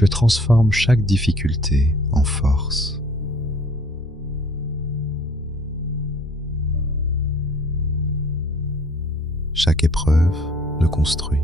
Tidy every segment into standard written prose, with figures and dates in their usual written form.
Je transforme chaque difficulté en force. Chaque épreuve me construit.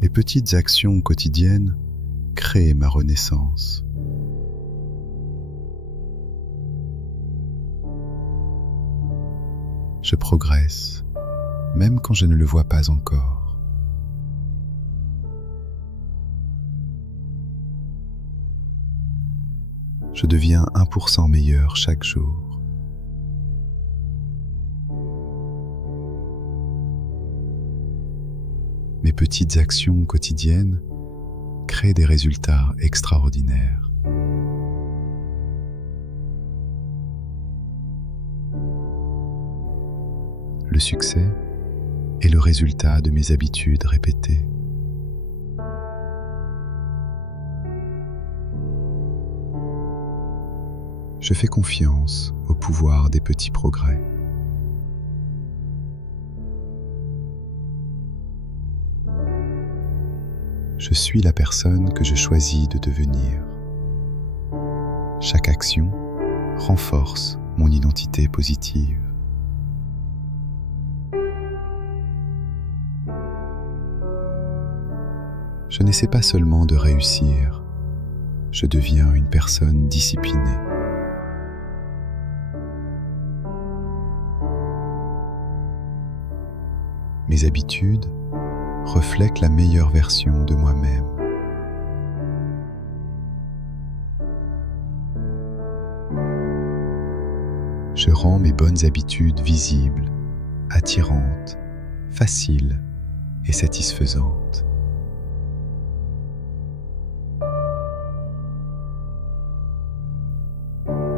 Les petites actions quotidiennes créent ma renaissance. Je progresse, même quand je ne le vois pas encore. Je deviens 1% meilleur chaque jour. Mes petites actions quotidiennes créent des résultats extraordinaires. Le succès est le résultat de mes habitudes répétées. Je fais confiance au pouvoir des petits progrès. Je suis la personne que je choisis de devenir. Chaque action renforce mon identité positive. Je n'essaie pas seulement de réussir, je deviens une personne disciplinée. Mes habitudes reflètent la meilleure version de moi-même. Je rends mes bonnes habitudes visibles, attirantes, faciles et satisfaisantes.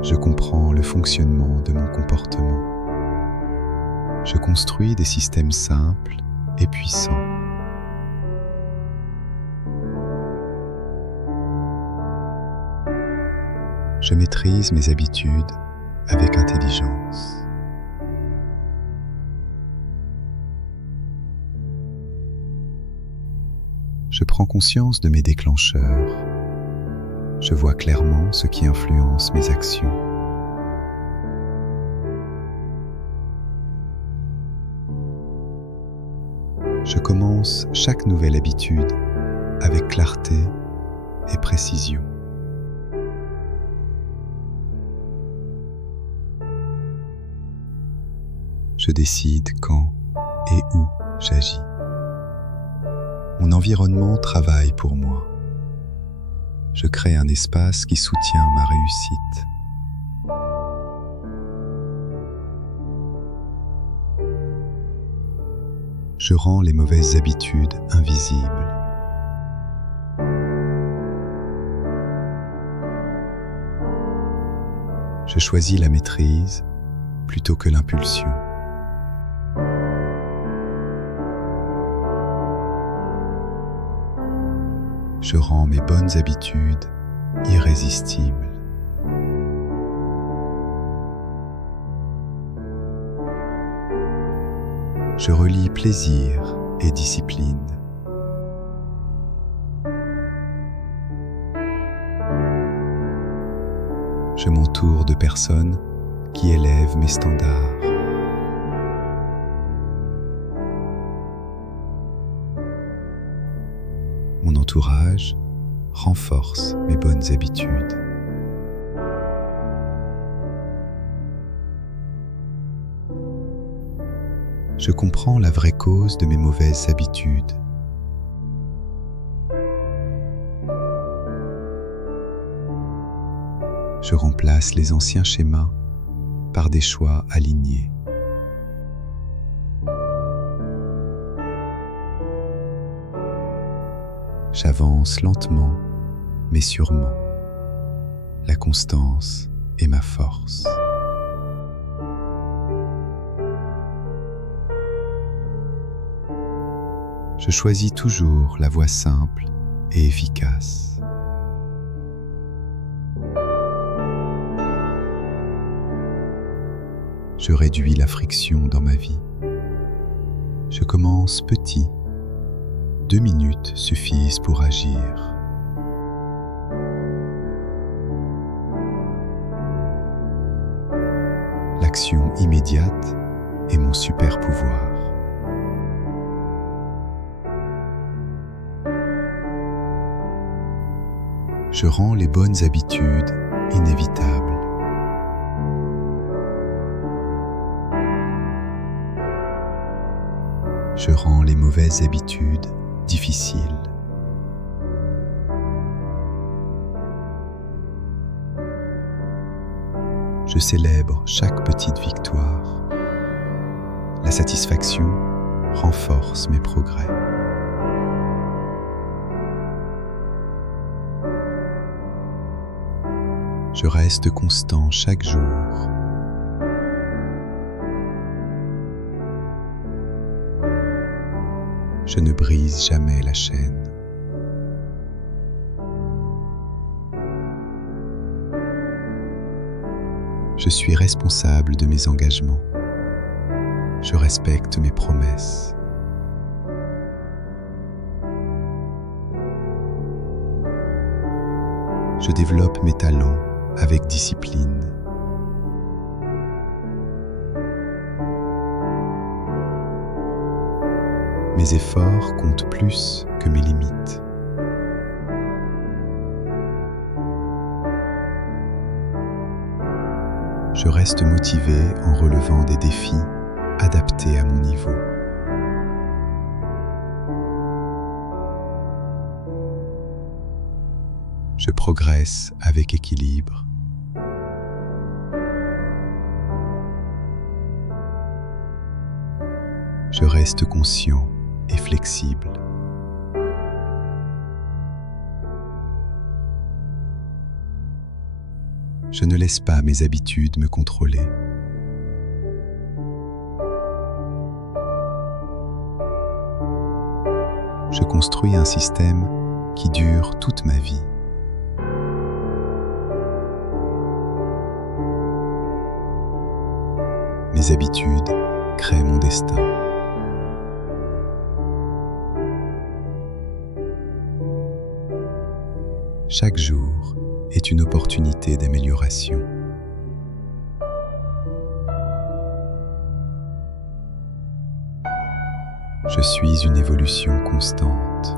Je comprends le fonctionnement de mon comportement. Je construis des systèmes simples et puissants. Je maîtrise mes habitudes avec intelligence. Je prends conscience de mes déclencheurs. Je vois clairement ce qui influence mes actions. Je commence chaque nouvelle habitude avec clarté et précision. Je décide quand et où j'agis. Mon environnement travaille pour moi. Je crée un espace qui soutient ma réussite. Je rends les mauvaises habitudes invisibles. Je choisis la maîtrise plutôt que l'impulsion. Je rends mes bonnes habitudes irrésistibles. Je relie plaisir et discipline. Je m'entoure de personnes qui élèvent mes standards. Mon entourage renforce mes bonnes habitudes. Je comprends la vraie cause de mes mauvaises habitudes. Je remplace les anciens schémas par des choix alignés. J'avance lentement, mais sûrement. La constance est ma force. Je choisis toujours la voie simple et efficace. Je réduis la friction dans ma vie. Je commence petit. 2 minutes suffisent pour agir. L'action immédiate est mon super pouvoir. Je rends les bonnes habitudes inévitables. Je rends les mauvaises habitudes difficiles. Je célèbre chaque petite victoire. La satisfaction renforce mes progrès. Je reste constant chaque jour. Je ne brise jamais la chaîne. Je suis responsable de mes engagements. Je respecte mes promesses. Je développe mes talents avec discipline. Mes efforts comptent plus que mes limites. Je reste motivé en relevant des défis adaptés à mon niveau. Je progresse avec équilibre. Je reste conscient et flexible. Je ne laisse pas mes habitudes me contrôler. Je construis un système qui dure toute ma vie. Mes habitudes créent mon destin. Chaque jour est une opportunité d'amélioration. Je suis une évolution constante.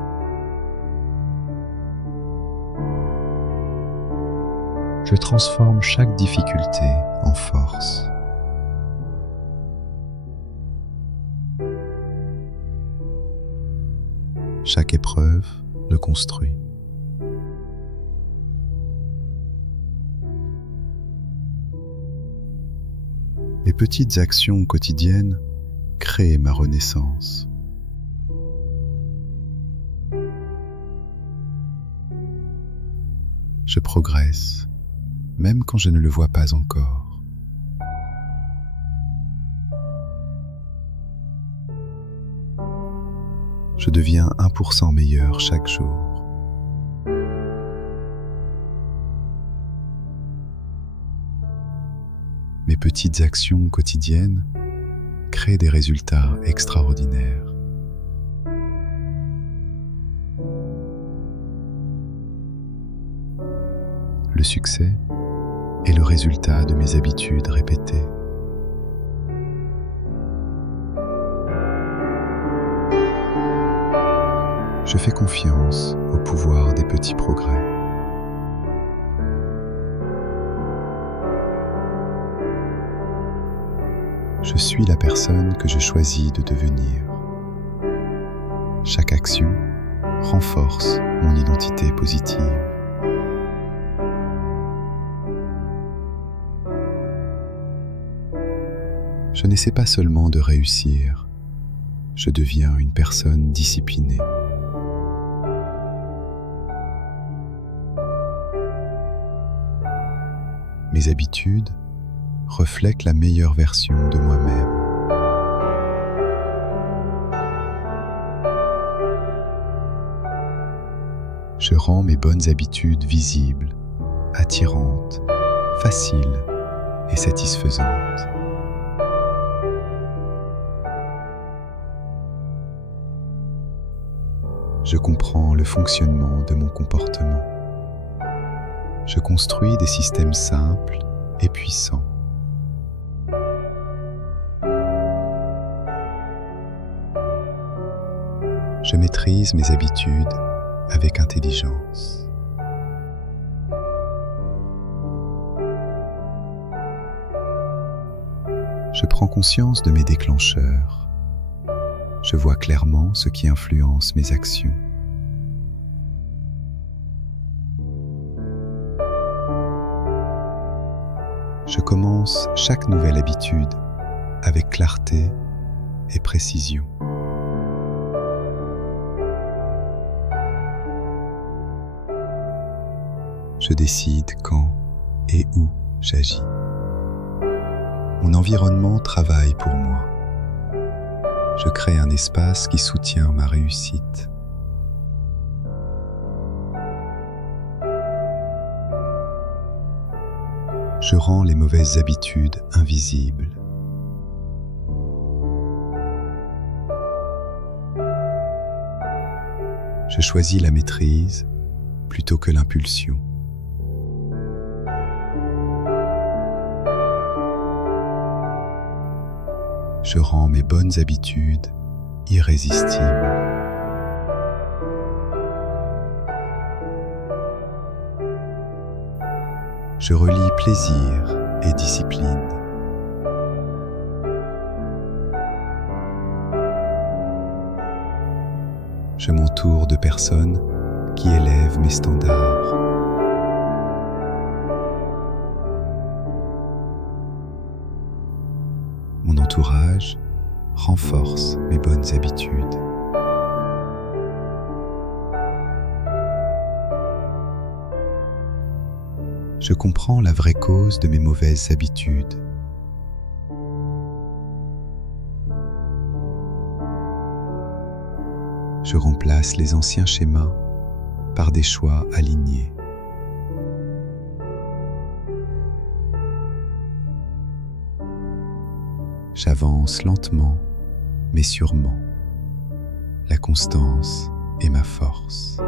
Je transforme chaque difficulté en force. Chaque épreuve le construit. Les petites actions quotidiennes créent ma renaissance. Je progresse, même quand je ne le vois pas encore. Je deviens 1% meilleur chaque jour. Mes petites actions quotidiennes créent des résultats extraordinaires. Le succès est le résultat de mes habitudes répétées. Je fais confiance au pouvoir des petits progrès. Je suis la personne que je choisis de devenir. Chaque action renforce mon identité positive. Je n'essaie pas seulement de réussir, je deviens une personne disciplinée. Mes habitudes reflètent la meilleure version de moi-même. Je rends mes bonnes habitudes visibles, attirantes, faciles et satisfaisantes. Je comprends le fonctionnement de mon comportement. Je construis des systèmes simples et puissants. Je maîtrise mes habitudes avec intelligence. Je prends conscience de mes déclencheurs. Je vois clairement ce qui influence mes actions. Je commence chaque nouvelle habitude avec clarté et précision. Je décide quand et où j'agis. Mon environnement travaille pour moi. Je crée un espace qui soutient ma réussite. Je rends les mauvaises habitudes invisibles. Je choisis la maîtrise plutôt que l'impulsion. Je rends mes bonnes habitudes irrésistibles. Je relie plaisir et discipline. Je m'entoure de personnes qui élèvent mes standards. Mon entourage renforce mes bonnes habitudes. Je comprends la vraie cause de mes mauvaises habitudes. Je remplace les anciens schémas par des choix alignés. J'avance lentement, mais sûrement. La constance est ma force.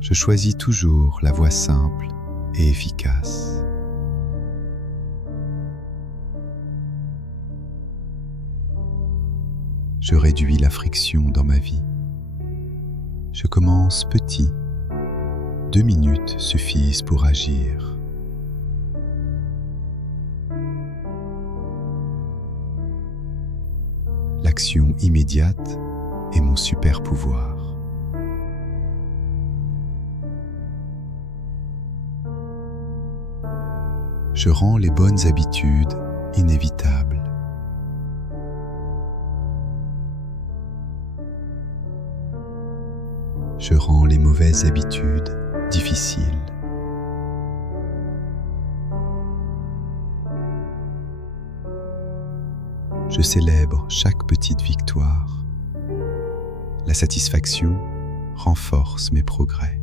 Je choisis toujours la voie simple et efficace. Je réduis la friction dans ma vie. Je commence petit. 2 minutes suffisent pour agir. L'action immédiate est mon super pouvoir. Je rends les bonnes habitudes inévitables. Je rends les mauvaises habitudes difficiles. Je célèbre chaque petite victoire. La satisfaction renforce mes progrès.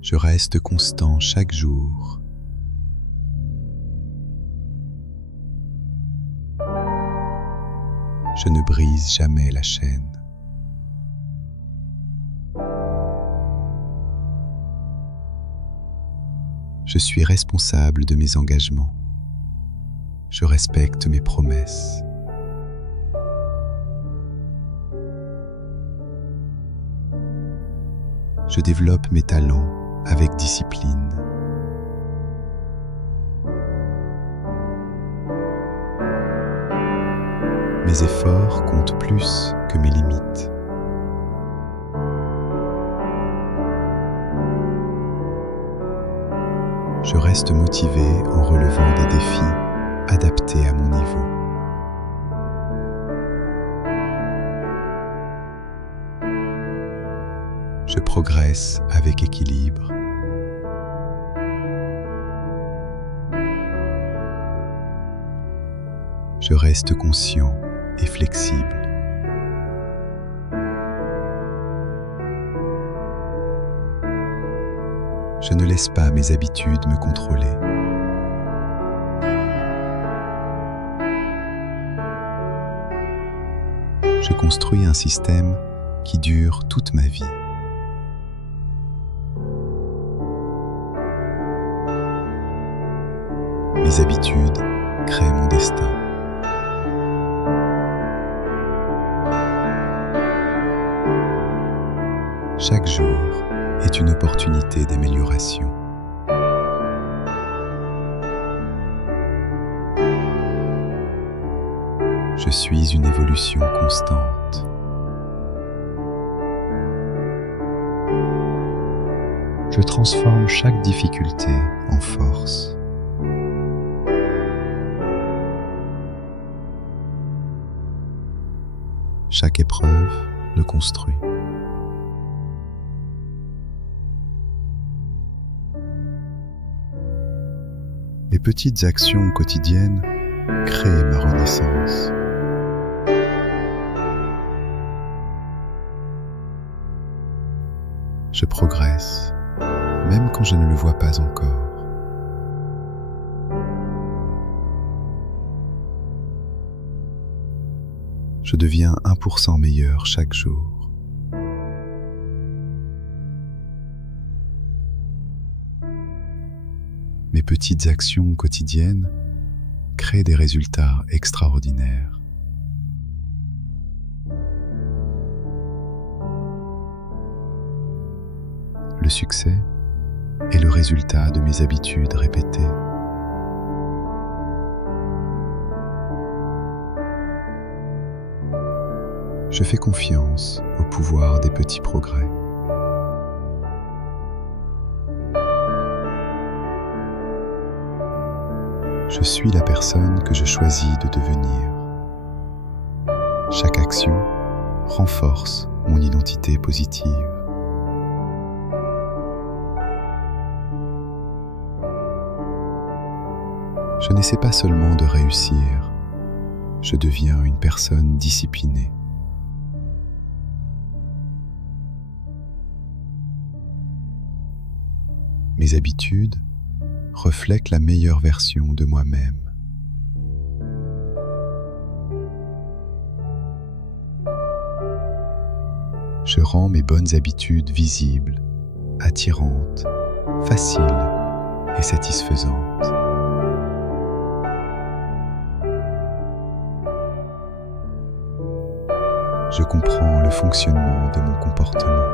Je reste constant chaque jour. Je ne brise jamais la chaîne. Je suis responsable de mes engagements. Je respecte mes promesses. Je développe mes talents avec discipline. Mes efforts comptent plus que mes limites. Je reste motivé en relevant des défis adaptés à mon niveau. Je progresse avec équilibre. Je reste conscient et flexible. Je ne laisse pas mes habitudes me contrôler. Je construis un système qui dure toute ma vie. Mes habitudes créent mon destin. Chaque jour est une opportunité d'amélioration. Je suis une évolution constante. Je transforme chaque difficulté en force. Chaque épreuve le construit. Les petites actions quotidiennes créent ma renaissance. Je progresse, même quand je ne le vois pas encore. Je deviens 1% meilleur chaque jour. Mes petites actions quotidiennes créent des résultats extraordinaires. Le succès est le résultat de mes habitudes répétées. Je fais confiance au pouvoir des petits progrès. Je suis la personne que je choisis de devenir. Chaque action renforce mon identité positive. Je n'essaie pas seulement de réussir, je deviens une personne disciplinée. Mes habitudes reflètent la meilleure version de moi-même. Je rends mes bonnes habitudes visibles, attirantes, faciles et satisfaisantes. Je comprends le fonctionnement de mon comportement.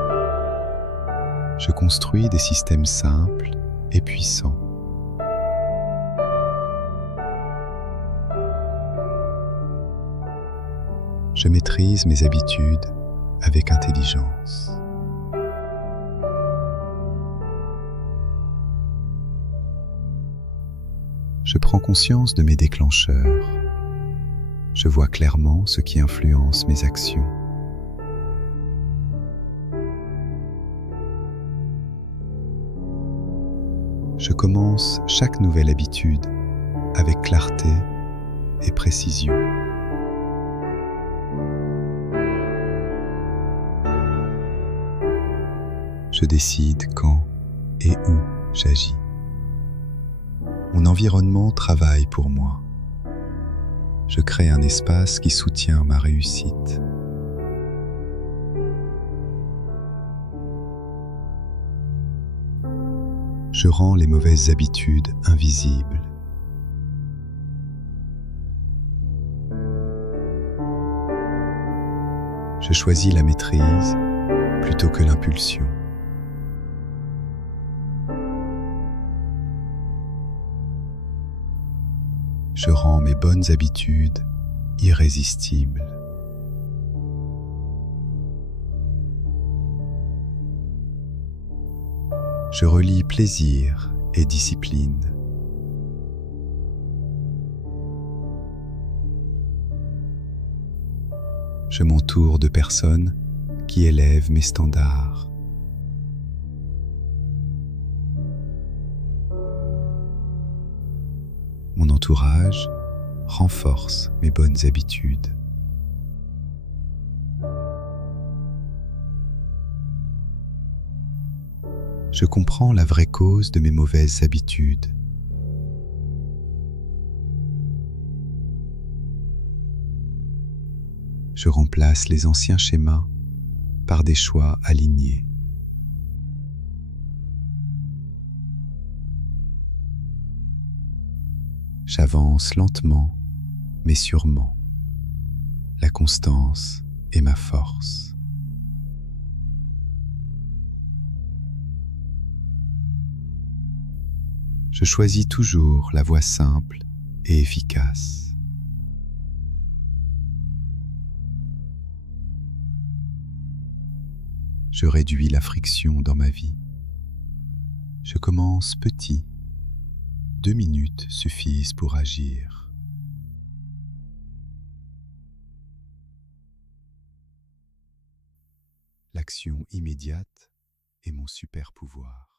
Je construis des systèmes simples et puissants. Je maîtrise mes habitudes avec intelligence. Je prends conscience de mes déclencheurs. Je vois clairement ce qui influence mes actions. Je commence chaque nouvelle habitude avec clarté et précision. Je décide quand et où j'agis. Mon environnement travaille pour moi. Je crée un espace qui soutient ma réussite. Je rends les mauvaises habitudes invisibles. Je choisis la maîtrise plutôt que l'impulsion. Je rends mes bonnes habitudes irrésistibles. Je relie plaisir et discipline. Je m'entoure de personnes qui élèvent mes standards. Mon entourage renforce mes bonnes habitudes. Je comprends la vraie cause de mes mauvaises habitudes. Je remplace les anciens schémas par des choix alignés. J'avance lentement, mais sûrement. La constance est ma force. Je choisis toujours la voie simple et efficace. Je réduis la friction dans ma vie. Je commence petit. 2 minutes suffisent pour agir. L'action immédiate est mon super pouvoir.